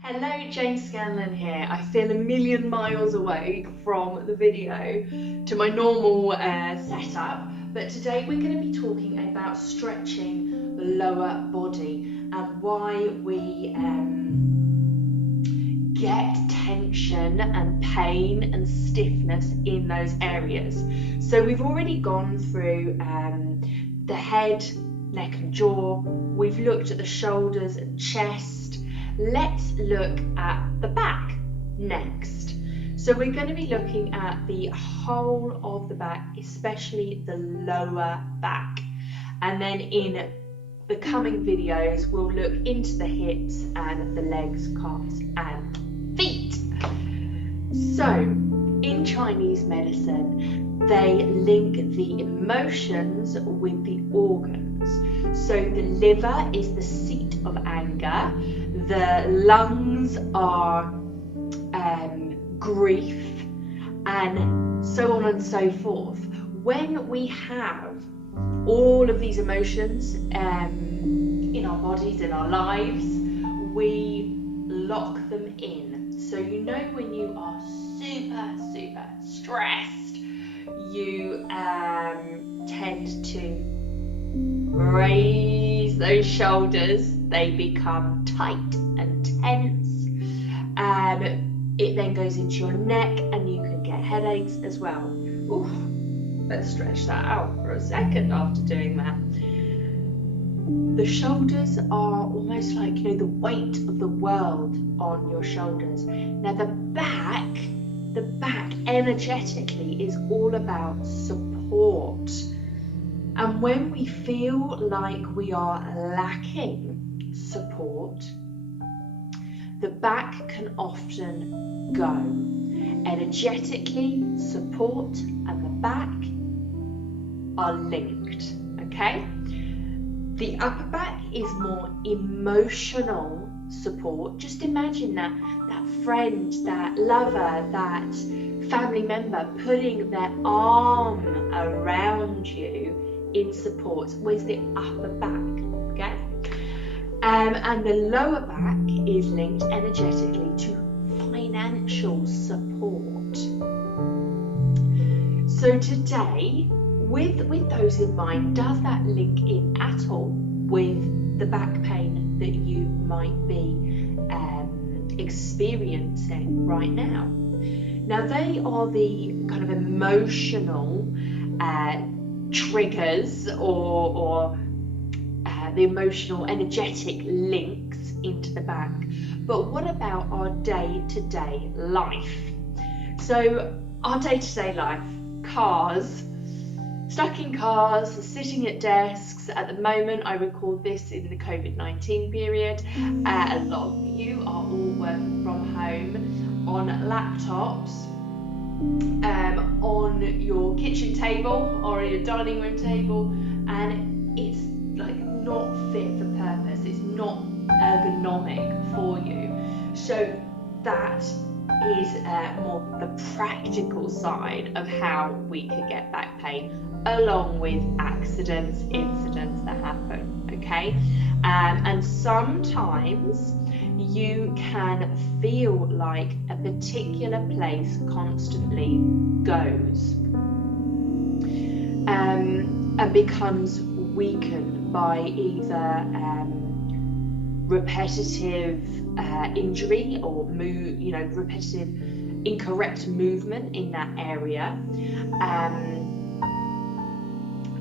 Hello, Jane Scanlon here. I feel a million miles away from the video to my normal setup, but today we're going to be talking about stretching the lower body and why we get tension and pain and stiffness in those areas. So we've already gone through the head, neck and jaw. We've looked at the shoulders and chest. Let's look at the back next. So we're going to be looking at the whole of the back, especially the lower back. And then in the coming videos, we'll look into the hips and the legs, calves and feet. So in Chinese medicine, they link the emotions with the organs. So the liver is the seat of anger. The lungs are grief, and so on and so forth. When we have all of these emotions in our bodies, in our lives, we lock them in. So you know when you are super stressed, you tend to raise those shoulders, they become tight and tense. It then goes into your neck and you can get headaches as well. Ooh, let's stretch that out for a second after doing that. The shoulders are almost like, the weight of the world on your shoulders. Now the back energetically is all about support. And when we feel like we are lacking support, the back can often go. Energetically, support and the back are linked, okay? The upper back is more emotional support. Just imagine that friend, that lover, that family member putting their arm around you in support. Where's the upper back, okay? And the lower back is linked energetically to financial support. So today, with those in mind, does that link in at all with the back pain that you might be experiencing right now? Now they are the kind of emotional triggers or the emotional energetic links into the back. But what about our day-to-day life? So our day-to-day life, cars, stuck in cars, sitting at desks. At the moment, I record this in the COVID-19 period. A lot of you are all working from home on laptops, on your kitchen table or your dining room table, and it's like not fit for purpose. It's not ergonomic for you. So that is more the practical side of how we could get back pain, along with accidents, incidents that happen, okay? And sometimes you can feel like a particular place constantly goes and becomes weakened by either repetitive injury or repetitive incorrect movement in that area,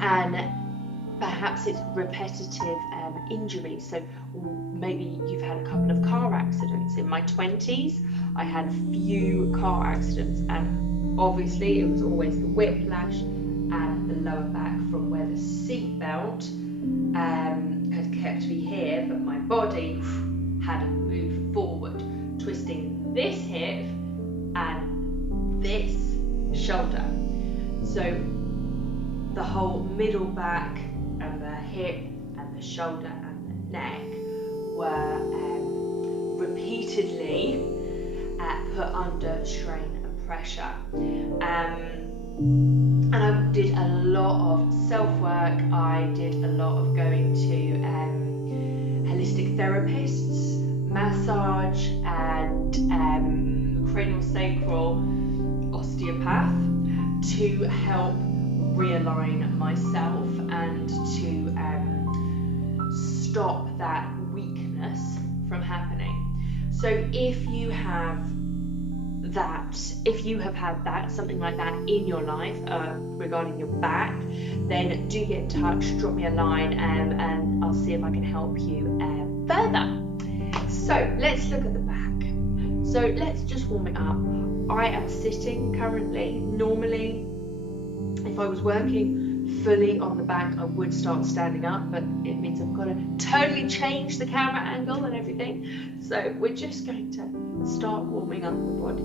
and perhaps it's repetitive injury. So maybe you've had a couple of car accidents. In my 20s, I had a few car accidents, and obviously it was always the whiplash and the lower back from where the seatbelt had kept me here, but my body had moved forward, twisting this hip and this shoulder. So the whole middle back and the hip and the shoulder and the neck were repeatedly put under strain and pressure. And I did a lot of self-work. I did a lot of going to holistic therapists, massage and craniosacral osteopath to help realign myself and to stop that weakness from happening. So if you have had that, something like that in your life regarding your back, then do get in touch, drop me a line, and I'll see if I can help you further. So let's look at the back. So let's just warm it up. I am sitting currently. Normally, if I was working fully on the back, I would start standing up, but it means I've got to totally change the camera angle and everything. So we're just going to start warming up the body.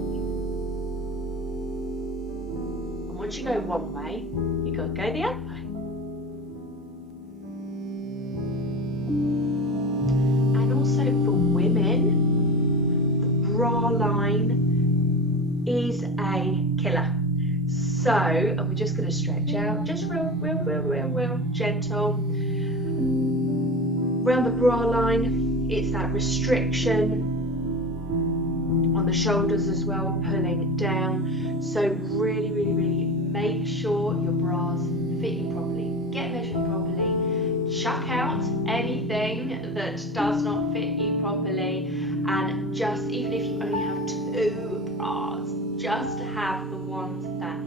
And once you go one way, you've got to go the other way. And also for women, the bra line is a killer. So, and we're just going to stretch out, just real gentle. Around the bra line, it's that restriction on the shoulders as well, pulling it down. So really make sure your bras fit you properly. Get measured properly. Chuck out anything that does not fit you properly. And just, even if you only have 2 bras, just have the ones that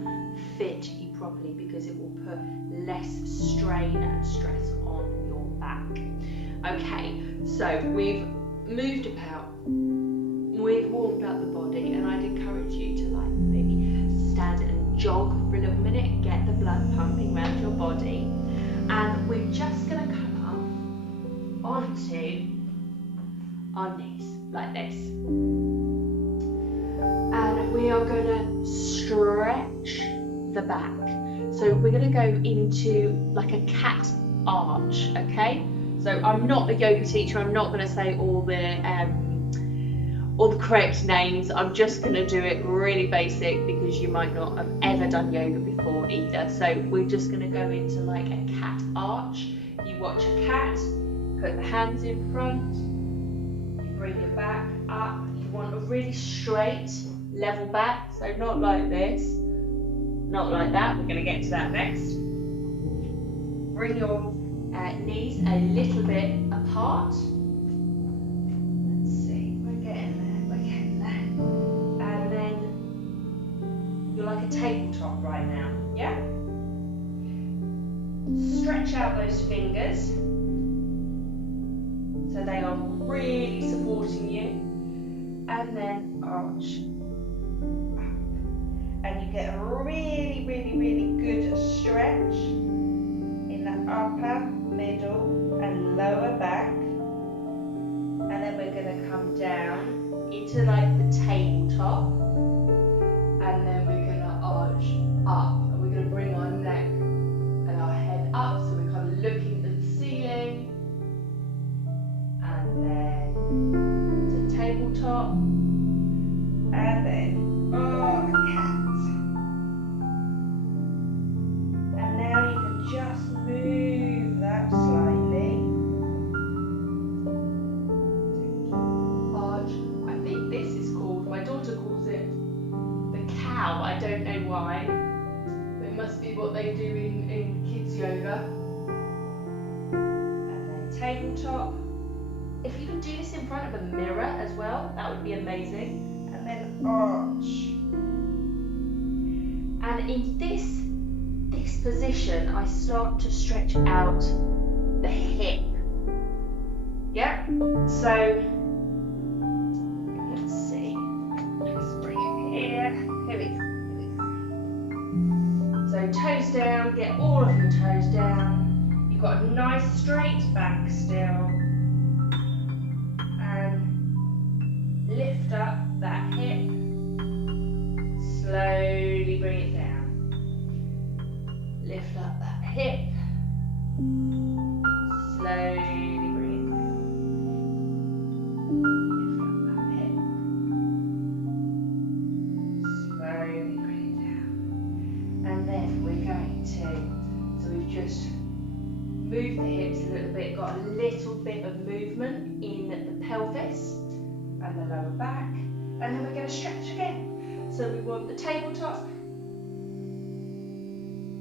fit you properly, because it will put less strain and stress on your back. Okay, so we've moved about, we've warmed up the body, and I'd encourage you to like maybe stand and jog for a little minute, get the blood pumping around your body, and we're just going to come up onto our knees like this, and we are going to stretch the back. So we're going to go into like a cat arch, okay? So I'm not a yoga teacher, I'm not going to say all the correct names. I'm just going to do it really basic, because you might not have ever done yoga before either. So we're just going to go into like a cat arch. You watch a cat, put the hands in front, you bring your back up. You want a really straight, level back, so not like this, not like that. We're going to get to that next. Bring your knees a little bit apart. Let's see, we're getting there. And then you're like a tabletop right now, yeah? Stretch out those fingers so they are really supporting you, and then arch up. And you get a really good stretch in the upper, middle and lower back. And then we're going to come down into like the tabletop, and then we're going to arch up, and we're going to bring our neck and our head up, so we're kind of looking at the ceiling, and then to tabletop, and then cat. And now you can just move that slightly. Arch. I think this is called, my daughter calls it the cow. I don't know why. It must be what they do in kids yoga. And then tabletop. If you can do this in front of a mirror as well, that would be amazing. And then arch. And in this position, I start to stretch out the hip. Yeah? So, let's see. Let's bring it here. Here we go. So toes down, get all of your toes down. You've got a nice straight back still. And lift up that hip. Slowly bring it down. Lift up that hip. Slowly bring it down. Lift up that hip. Slowly bring it down. And then we're going to, so we've just moved the hips a little bit, got a little bit of movement in the pelvis. lower back, and then we're going to stretch again. So we want the tabletop.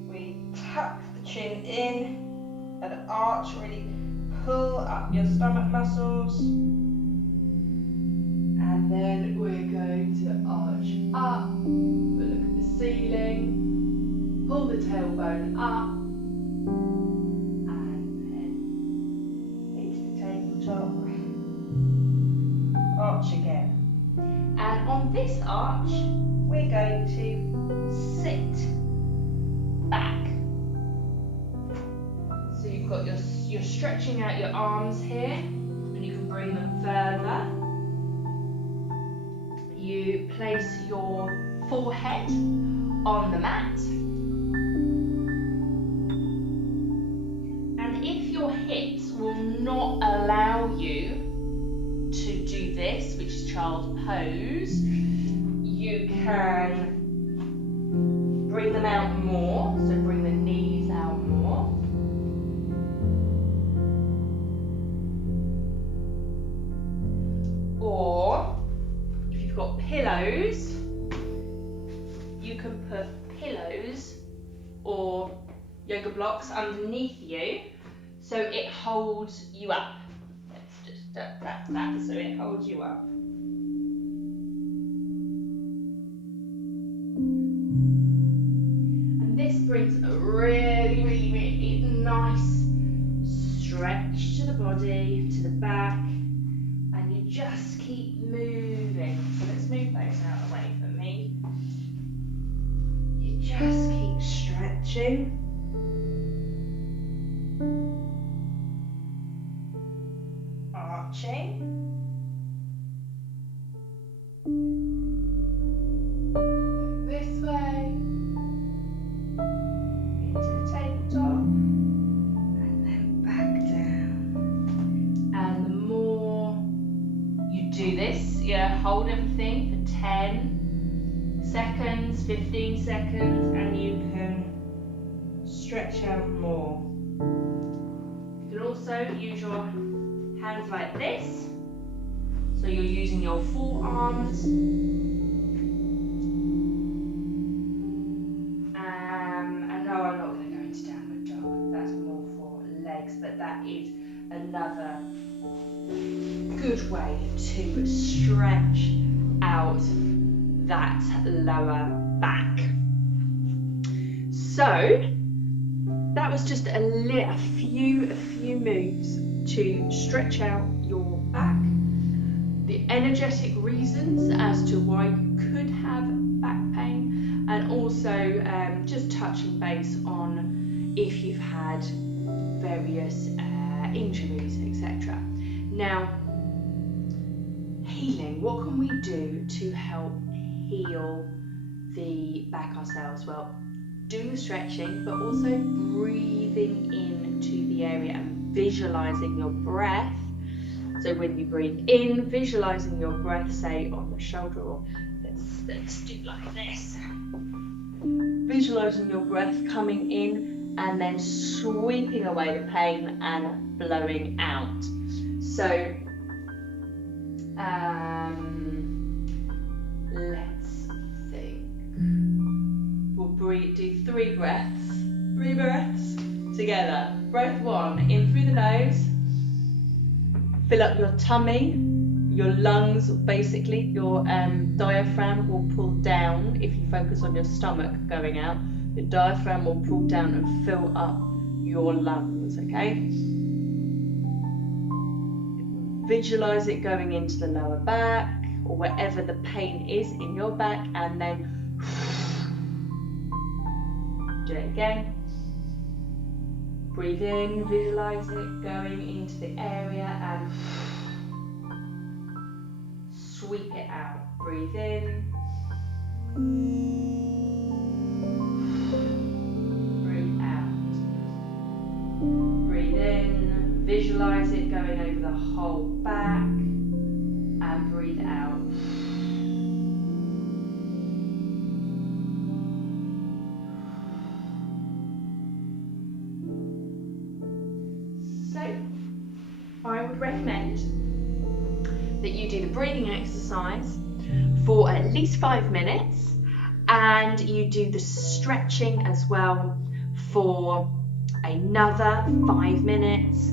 We tuck the chin in and arch, really pull up your stomach muscles. And then we're going to arch up, look at the ceiling, pull the tailbone up, and then into the tabletop, arch again. And on this arch, we're going to sit back. So you've got you're stretching out your arms here, and you can bring them further. You place your forehead on the mat. And if your hips will not allow you to do this, which is child's pose, you can bring them out more. So bring the knees out more. Or if you've got pillows, you can put pillows or yoga blocks underneath you so it holds you up. Let's just that so it holds you up. And this brings a really, really, really nice stretch to the body, to the back, and you just keep moving. So let's move those out of the way for me. You just keep stretching. Arching. This way. Into the tabletop. And then back down. And the more you do this, hold everything for 10 seconds, 15 seconds, and you can stretch out more. You can also use your hands like this, so you're using your forearms. And no, I'm not going to go into downward dog, that's more for legs, but that is another good way to stretch out that lower back. So that was just a few moves to stretch out your back. The energetic reasons as to why you could have back pain, and also just touching base on if you've had various injuries, etc. Now, healing. What can we do to help heal the back ourselves? Well, doing the stretching, but also breathing into the area and visualizing your breath. So when you breathe in, visualizing your breath, say on the shoulder, or let's do like this. Visualizing your breath coming in and then sweeping away the pain and blowing out. So let's think. We'll do 3 breaths. 3 breaths together. Breath 1, in through the nose. Fill up your tummy, your lungs, basically. Your diaphragm will pull down. If you focus on your stomach going out, your diaphragm will pull down and fill up your lungs, okay? Visualize it going into the lower back, or wherever the pain is in your back, and then do it again. Breathe in, visualize it going into the area, and sweep it out. Breathe in. Breathe out. Breathe in, visualize it going over the whole back, and breathe out. So, I would recommend that you do the breathing exercise for at least 5 minutes, and you do the stretching as well for another 5 minutes.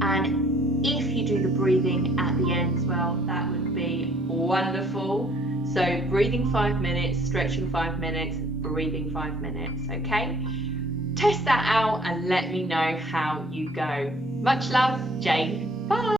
And if you do the breathing at the end as well, that would be wonderful. So breathing 5 minutes, stretching 5 minutes, breathing 5 minutes, okay? Test that out and let me know how you go. Much love, Jane. Bye.